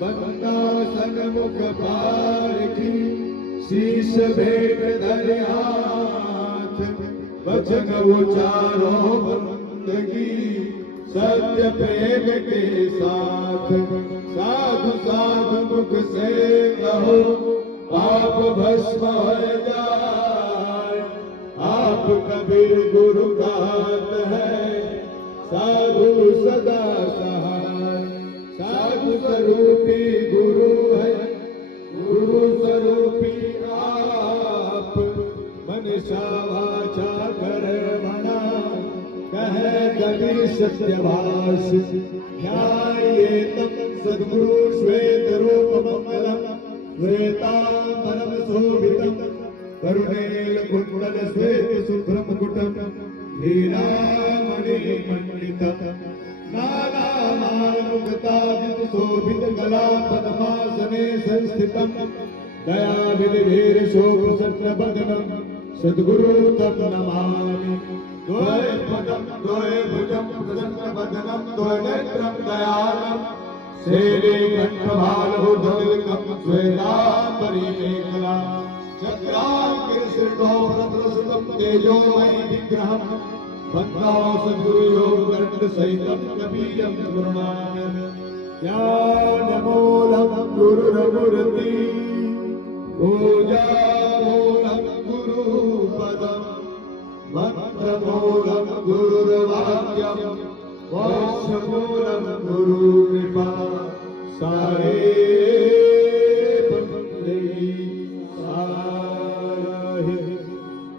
बंदा सन्मुख पारखी शीश भेंट धरे हाथ वचन उचारो बंदगी सत्य प्रेम के साथ साधु साधु मुख से कहो पाप भस्म हो जाए आप कबीर गुरु का हाथ है साधु सदा सहाय साधु स्वरूपी गुरु है गुरु स्वरूपी आप मनसा वाचा कर्मणा कहे कबीर सत्यभाष ध्यायेतं सद्गुरु श्वेत रूप मंगलम श्वेतांबरम शोभितं करुणेल कुंडल श्वेत शुभ्रम कुटम हीरामणि मंडितम नानामानुगतादित शोभित गला पद्मासने संस्थितम दया विधिवीर शोभ सत्र बदनम सद्गुरु तम नमामि द्वय पदम द्वय भुजम प्रसन्न वदनम द्वय नेत्रम दयालम सेवे कंठभालो धवलकम श्वेतांबरी मेखला चक्रांकिरसृतो रत्नसुतम तेजोमयि विग्रहम वन्दो सद्गुरु योग दंड सहितम कबीरम गुरुनानक ज्ञानमूलं गुरुरमूर्ति पूजामूलं गुरुपदम् मंत्रमूलं गुरुर्वाक्यम् मोक्षमूलं गुरुकृपा सारे